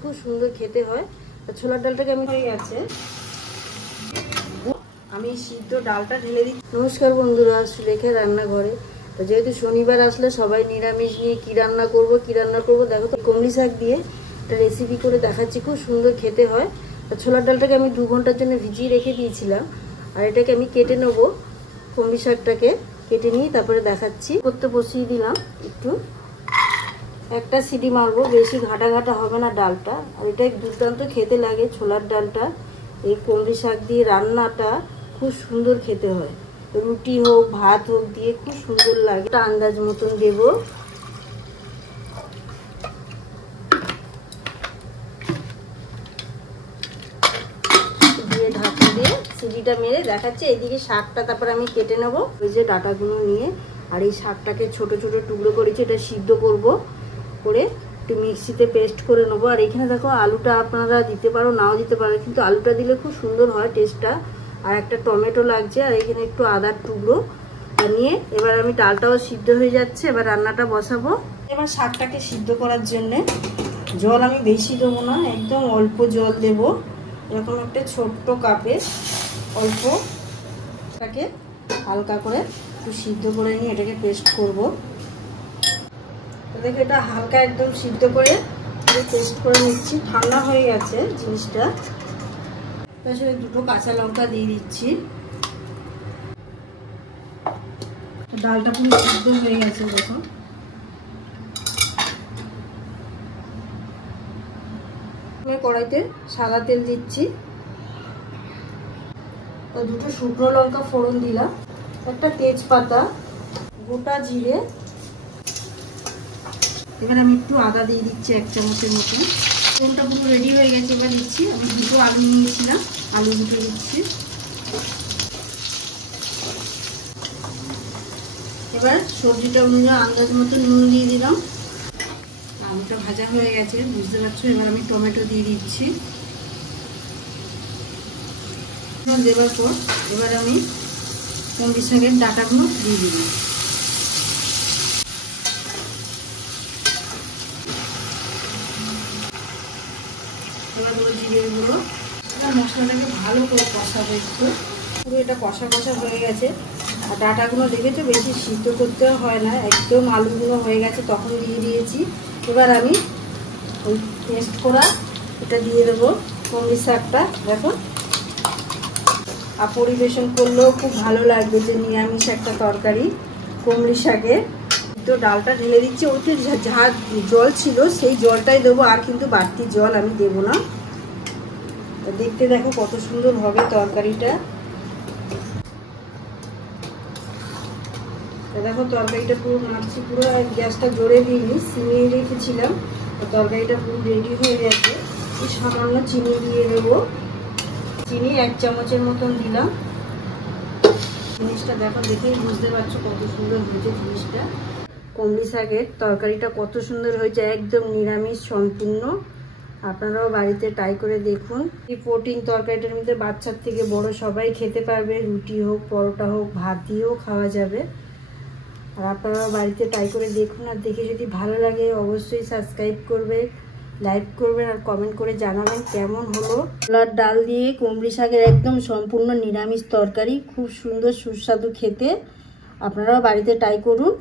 খুব সুন্দর খেতে হয়। ছোলার ডালটাকে আমি হয়ে গেছে, আমি সিদ্ধ ডালটা ঢেলে দিচ্ছি। নমস্কার বন্ধুরা, সুলেখা রান্নাঘরে। তো যেহেতু শনিবার আসলে সবাই নিরামিষ নিয়ে কী রান্না করবো দেখো তো, কমলি শাক দিয়ে একটা রেসিপি করে দেখাচ্ছি, খুব সুন্দর খেতে হয়। ছোলার ডালটাকে আমি 2 ঘন্টার জন্য ভিজিয়ে রেখে দিয়েছিলাম, আর এটাকে আমি কেটে নেবো। কমলি শাকটাকে কেটে নিয়ে তারপরে দেখাচ্ছি। করতে বসিয়ে দিলাম, একটু একটা সিটি মারবো, বেশি ঘাটা ঘাটা হবে না ডালটা। আর এটা দুর্দান্ত খেতে লাগে ছোলার ডালটা। এই কমলি শাক দিয়ে রান্নাটা খুব সুন্দর খেতে হয়, রুটি হোক ভাত হোক দিয়ে খুব সুন্দর লাগে। একটা আন্দাজ মতন দেব, দিয়ে ঢাকা দিয়ে সিটিটা মেরে দেখাচ্ছে। এইদিকে শাকটা তারপর আমি কেটে নেবো, ওই যে ডাটাগুলো নিয়ে। আর এই শাকটাকে ছোট ছোট টুকরো করেছি, এটা সিদ্ধ করব, করে একটু মিক্সিতে পেস্ট করে নেবো। আর এখানে দেখো আলুটা আপনারা দিতে পারো, নাও দিতে পারো, কিন্তু আলুটা দিলে খুব সুন্দর হয় টেস্টটা। আর একটা টমেটো লাগছে, আর এখানে একটু আদার টুকরো নিয়ে এবার আমি ডালটাও সিদ্ধ হয়ে যাচ্ছে, এবার রান্নাটা বসাবো। এবার শাকটাকে সিদ্ধ করার জন্যে জল আমি বেশি দেবো না, একদম অল্প জল দেব। এরকম একটা ছোট্ট কাপে অল্প তাকে হালকা করে একটু সিদ্ধ করে নিয়ে এটাকে পেস্ট করবো। দেখো এটা হালকা একদম সিদ্ধ করে পেস্ট করে নিচ্ছি। ঠান্ডা হয়ে গেছে জিনিসটা। তার সাথে 2টো কাঁচা লঙ্কা দিয়ে দিচ্ছি। ডালটা পুরো সিদ্ধ হয়ে গেছে দেখো। কড়াইতে সাদা তেল দিচ্ছি, 2টো শুকনো লঙ্কা ফোড়ন দিলাম, একটা তেজপাতা, গোটা জিরে, এবার আমি একটু আদা দিয়ে দিচ্ছি 1 চামচের মতো। ফোড়নটা পুরো রেডি হয়ে গেছে, এবার দিচ্ছি। আমি 2টো আলু নিয়েছিলাম, আলু দুটো দিচ্ছি। এবার সবজিটা অনুযায়ী আন্দাজ মতো নুন দিয়ে দিলাম। আলুটা ভাজা হয়ে গেছে বুঝতে পারছো। এবার আমি টমেটো দিয়ে দিচ্ছি। দেওয়ার পর এবার আমি কমলি শাকের ডাঁটাগুলো দিয়ে দিলাম। এবার জিরে গুঁড়ো, মশলাটাকে ভালো করে কষাবো একটু। পুরো এটা কষা কষা হয়ে গেছে। আর ডাঁটাগুলো দেখেছো বেশি সিদ্ধ করতে হয় না, একদম আলুগুলো হয়ে গেছে তখন দিয়ে দিয়েছি। এবার আমি ওই পেস্ট করা এটা দিয়ে দেবো, কমলি শাকটা দেখো। আর পরিবেশন করলেও খুব ভালো লাগবে, যে নিরামিষ একটা তরকারি কমলি শাকে। তো ডালটা ঢেলে দিচ্ছি, ওতে যা জল ছিল সেই জলটাই দেবো, আর কিন্তু বাড়তি জল আমি দেবো না। দেখতে দেখো কত সুন্দর হবে তরকারিটা। দেখো তরকারিটা পুরো নাড়ছি, পুরো গ্যাসটা জোরে দিইনি, সিমে রেখেছিলাম। তরকারিটা পুরো রেডি হয়ে গেছে। সামান্য চিনি দিয়ে দেবো, চিনি 1 চামচের মতন দিলাম। জিনিসটা দেখো, দেখেই বুঝতে পারছো কত সুন্দর হয়েছে জিনিসটা। কমলি শাকের তরকারিটা কত সুন্দর হয়েছে, একদম নিরামিষ সম্পূর্ণ। আপনারাও বাড়িতে ট্রাই করে দেখুন। এই প্রোটিন তরকারিটার মধ্যে বাচ্চার থেকে বড় সবাই খেতে পারবে, রুটি হোক পরোটা হোক ভাত দিয়েও খাওয়া যাবে। আর আপনারাও বাড়িতে ট্রাই করে দেখুন। আর দেখে যদি ভালো লাগে অবশ্যই সাবস্ক্রাইব করবে, লাইক করবেন, আর কমেন্ট করে জানাবেন কেমন হলো। ছোলার ডাল দিয়ে কমলি শাকের একদম সম্পূর্ণ নিরামিষ তরকারি, খুব সুন্দর সুস্বাদু খেতে। আপনারাও বাড়িতে ট্রাই করুন।